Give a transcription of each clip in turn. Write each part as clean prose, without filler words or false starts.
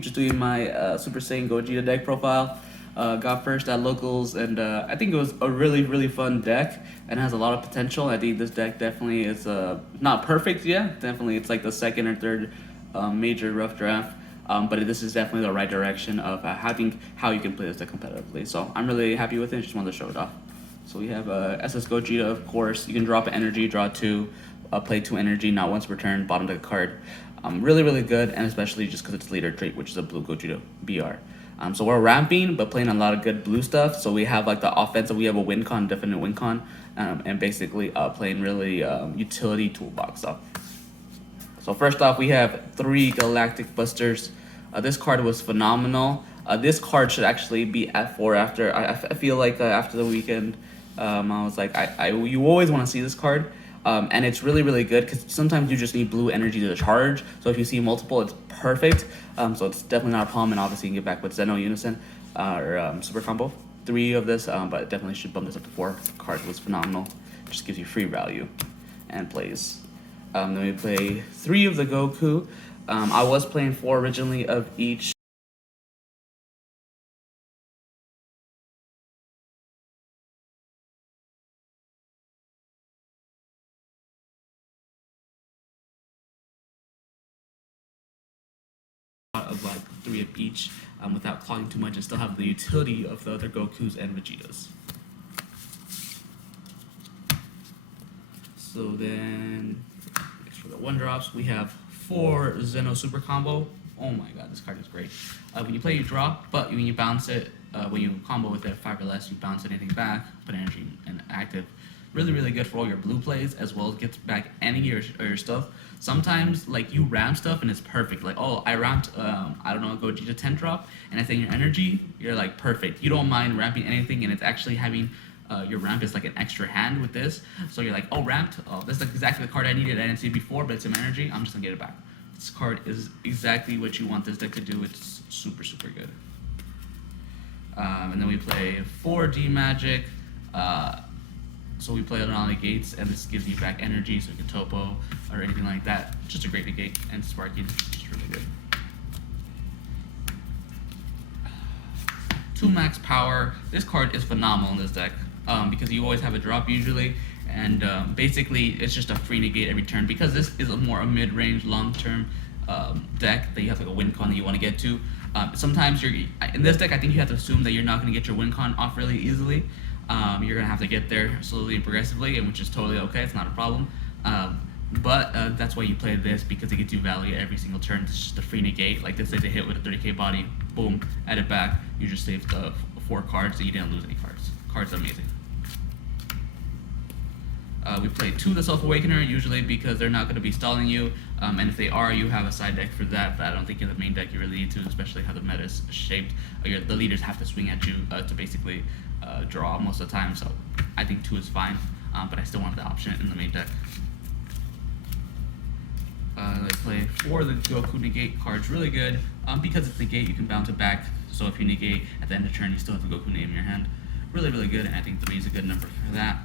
Just doing my Super Saiyan Gogeta deck profile. Got first at locals, and I think it was a really fun deck and has a lot of potential. I think this deck definitely is not perfect yet. Definitely, it's like the second or third major rough draft. But this is definitely the right direction of having how you can play this deck competitively. So I'm really happy with it. Just wanted to show it off. So we have SS Gogeta, of course. You can drop an energy, draw two, play two energy, not once per turn, bottom deck card. Really good, and especially just because it's leader trait, which is a blue Gogeta BR. So we're ramping, but playing a lot of good blue stuff. So we have like the offensive, we have a win con, definite win con, and basically playing really utility toolbox stuff. So first off, we have 3 Galactic Busters. This card was phenomenal. This card should actually be at 4 after. I feel like after the weekend, I was like, you always want to see this card. And it's really good because sometimes you just need blue energy to charge. So if you see multiple, it's perfect. So it's definitely not a problem. And obviously you can get back with Zeno Unison or Super Combo. 3 of this, but it definitely should bump this up to 4. Card was phenomenal. Just gives you free value and plays. Then we play 3 of the Goku. I was playing 4 originally of each. Of like 3 of each without clogging too much and still have the utility of the other Gokus and Vegetas. So then, for the 1-drops, we have 4 Zeno Super Combo. Oh my god, this card is great. When you play, you draw, but when you bounce it, when you combo with it 5 or less, you bounce anything back, put energy and active. Really good for all your blue plays, as well as gets back any of your stuff. Sometimes, like, you ramp stuff and it's perfect. Like, oh, I ramped, I don't know, Gogeta 10 drop, and I think your energy, you're like, perfect. You don't mind ramping anything, and it's actually having your ramp is like an extra hand with this. So you're like, oh, ramped, oh, this is like exactly the card I needed. I didn't see it before, but it's some energy. I'm just gonna get it back. This card is exactly what you want this deck to do. It's super good. And then we play 4D Magic. So we play it on negates, and this gives you back energy, so you can topo or anything like that. Just a great negate, and sparking, just really good. 2 max power. This card is phenomenal in this deck because you always have a drop usually, and basically it's just a free negate every turn. Because this is a mid-range, long-term deck that you have like a win con that you want to get to. Sometimes in this deck, I think you have to assume that you're not going to get your win con off really easily. You're gonna have to get there slowly and progressively, and which is totally okay. It's not a problem. But that's why you play this, because it gets you value every single turn. It's just a free negate. Like this is a hit with a 30k body, boom, add it back. You just saved 4 cards, and you didn't lose any cards. Card's amazing. We play 2 of the Self-Awakener, usually because they're not going to be stalling you, and if they are, you have a side deck for that, but I don't think in the main deck you really need to, especially how the meta is shaped. The leaders have to swing at you to basically draw most of the time, so I think 2 is fine, but I still wanted the option in the main deck. They play 4 of the Goku Negate cards, really good, because it's Negate, you can bounce it back, so if you negate at the end of the turn, you still have the Goku name in your hand. Really good, and I think 3 is a good number for that.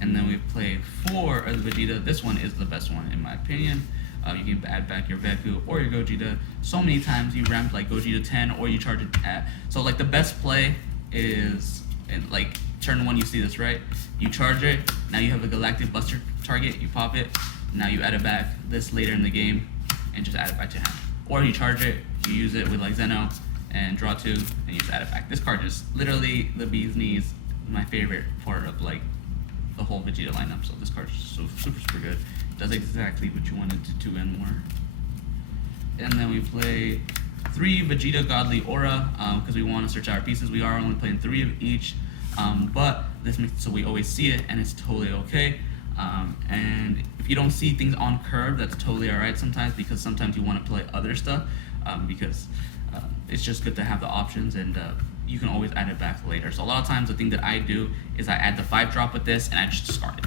And then we play 4 of the Vegeta. This one is the best one in my opinion. You can add back your Veku or your Gogeta. So many times you ramp like Gogeta 10 or you charge it at. So like the best play is in like turn 1, you see this, right? You charge it, now you have a Galactic Buster target, you pop it, now you add it back this later in the game and just add it back to hand. Or you charge it, you use it with like Zeno and draw 2 and you just add it back. This card is literally the bee's knees, my favorite part of like the whole Vegeta lineup. So this card is so super good. Does exactly what you wanted to do and more. And then we play 3 Vegeta Godly Aura because we want to search our pieces. We are only playing 3 of each, but this makes it so we always see it, and it's totally okay. And if you don't see things on curve, that's totally alright sometimes, because sometimes you want to play other stuff because it's just good to have the options, and you can always add it back later. So a lot of times the thing that I do is I add the 5-drop with this and I just discard it.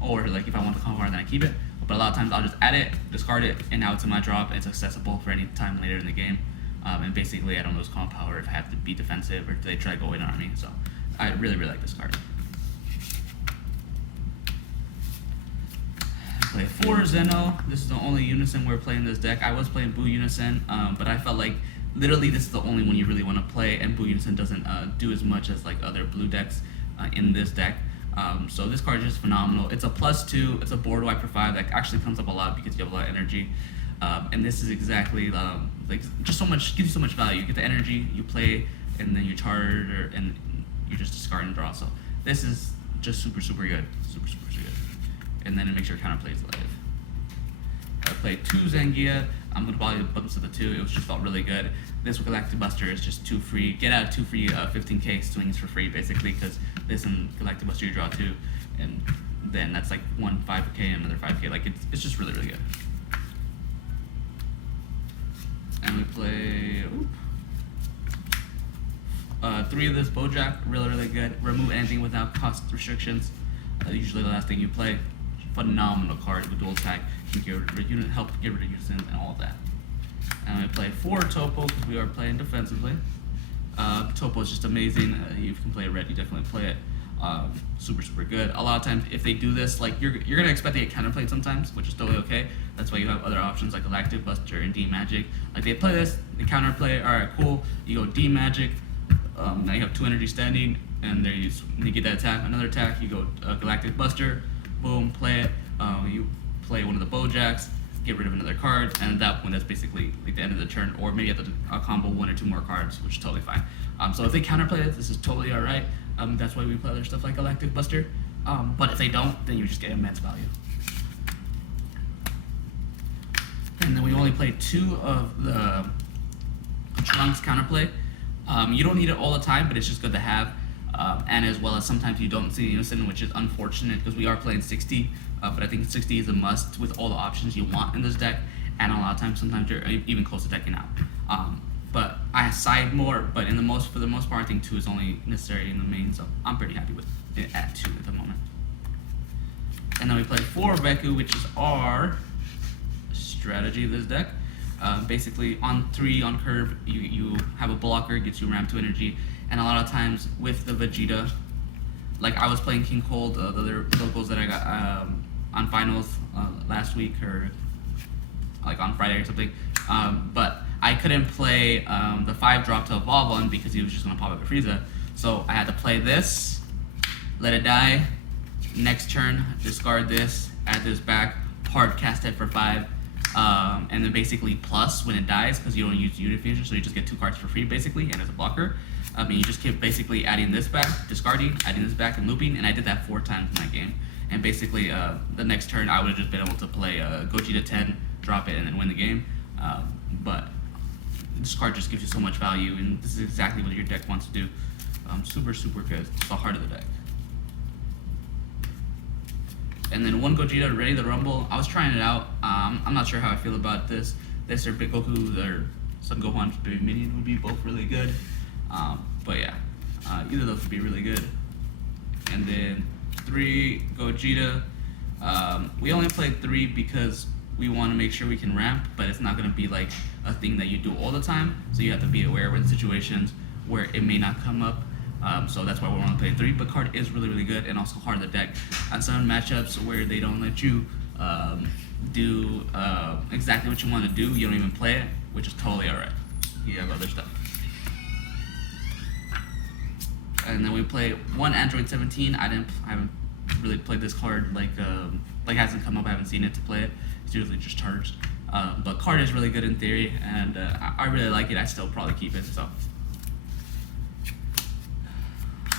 Or like if I want the combo card, then I keep it. But a lot of times I'll just add it, discard it, and now it's in my drop. It's accessible for any time later in the game. And basically I don't lose combo power if I have to be defensive or if they try to go in on me. So I really like this card. Play 4 Zeno. This is the only Unison we're playing this deck. I was playing Boo Unison, but I felt like literally this is the only one you really want to play, and Boo Unison doesn't do as much as like other blue decks in this deck. So this card is just phenomenal. It's a +2. It's a board wipe for 5 that actually comes up a lot because you have a lot of energy. And this is exactly like just so much, gives you so much value. You get the energy, you play, and then you charge, and you just discard and draw. So this is just super good, super good. And then it makes your counter plays live. I played 2 Zangia. I'm gonna probably bump to the 2. It just felt really good. This with Galactic Buster is just 2 free. Get out of 2 free 15k swings for free basically, because this and Galactic Buster you draw 2, and then that's like 1 5k and another 5k. Like it's just really good. And we play 3 of this Bojack, really good. Remove anything without cost restrictions. Usually the last thing you play. Phenomenal card with dual attack. You can get rid of unit, help get rid of units and all of that. And we play 4 Topo because we are playing defensively. Topo is just amazing. You can play it red, you definitely play it. Super good. A lot of times if they do this, like you're gonna expect to get counterplayed sometimes, which is totally okay. That's why you have other options like Galactic Buster and D Magic. Like they play this, they counterplay. All right, cool. You go D Magic. Now you have 2 energy standing, and there you get that attack. Another attack. You go Galactic Buster. Boom, play it. You play one of the Bojacks, get rid of another card, and at that point, that's basically like the end of the turn, or maybe you have to combo 1 or 2 more cards, which is totally fine. So if they counterplay it, this is totally alright. That's why we play other stuff like Galactic Buster. But if they don't, then you just get immense value. And then we only play 2 of the Trunks counterplay. You don't need it all the time, but it's just good to have. And as well as sometimes you don't see Unison, which is unfortunate because we are playing 60, but I think 60 is a must with all the options you want in this deck, and a lot of times sometimes you're even close to decking out. But I side more, but for the most part I think 2 is only necessary in the main, so I'm pretty happy with it at 2 at the moment. And then we play 4 Veku, which is our strategy of this deck. Basically on 3 on curve, you have a blocker, gets you ramp 2 energy, and a lot of times with the Vegeta, like I was playing King Cold, the other locals that I got on finals last week, or like on Friday or something, but I couldn't play the 5 drop to evolve on because he was just gonna pop up a Frieza, so I had to play this, let it die, next turn discard this, add this back, hard cast it for 5. And then basically plus when it dies, because you don't use unit fusion, so you just get 2 cards for free basically, and as a blocker. And you just keep basically adding this back, discarding, adding this back, and looping, and I did that 4 times in that game. And basically the next turn I would have just been able to play Gogeta 10, drop it, and then win the game. But this card just gives you so much value, and this is exactly what your deck wants to do. Super good. It's the heart of the deck. And then 1 Gogeta, Ready to Rumble. I was trying it out. I'm not sure how I feel about this. This or Big Goku or Son Gohan Baby Minion would be both really good. But yeah, either of those would be really good. And then 3 Gogeta. We only played 3 because we want to make sure we can ramp, but it's not going to be like a thing that you do all the time. So you have to be aware with situations where it may not come up. So that's why we want to play 3, but card is really good and also hard to deck. On some matchups where they don't let you do exactly what you want to do, you don't even play it, which is totally alright. You have other stuff. And then we play 1 Android 17. I haven't really played this card, like hasn't come up. I haven't seen it to play it. It's usually just charged. But card is really good in theory, and I really like it. I still probably keep it. So.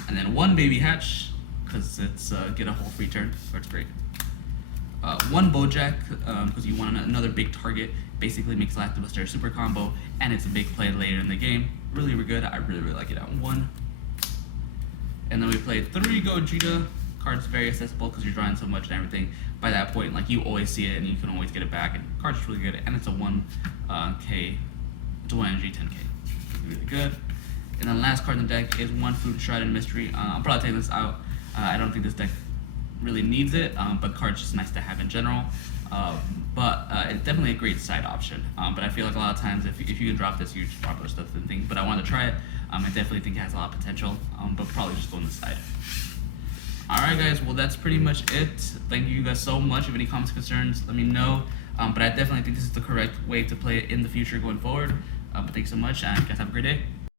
And then 1 Baby Hatch, because it's get a whole free turn, so it's great. 1 Bojack, because you want another big target, basically makes Galactic Buster a super combo, and it's a big play later in the game. Really good. I really like it at 1. And then we played 3 Gogeta. Card's very accessible because you're drawing so much and everything. By that point, like you always see it and you can always get it back. And card's really good, and it's a 1k, it's a 1 energy 10k. It's really good. And then the last card in the deck is 1 Food Shrouded Mystery. I'm probably taking this out. I don't think this deck really needs it, but card's just nice to have in general. But it's definitely a great side option. But I feel like a lot of times if you can drop this, you just drop other stuff and things. But I wanted to try it. I definitely think it has a lot of potential, but probably just go on the side. Alright guys, well that's pretty much it. Thank you guys so much. If you have any comments, concerns, let me know. But I definitely think this is the correct way to play it in the future going forward. But thanks so much, and guys have a great day.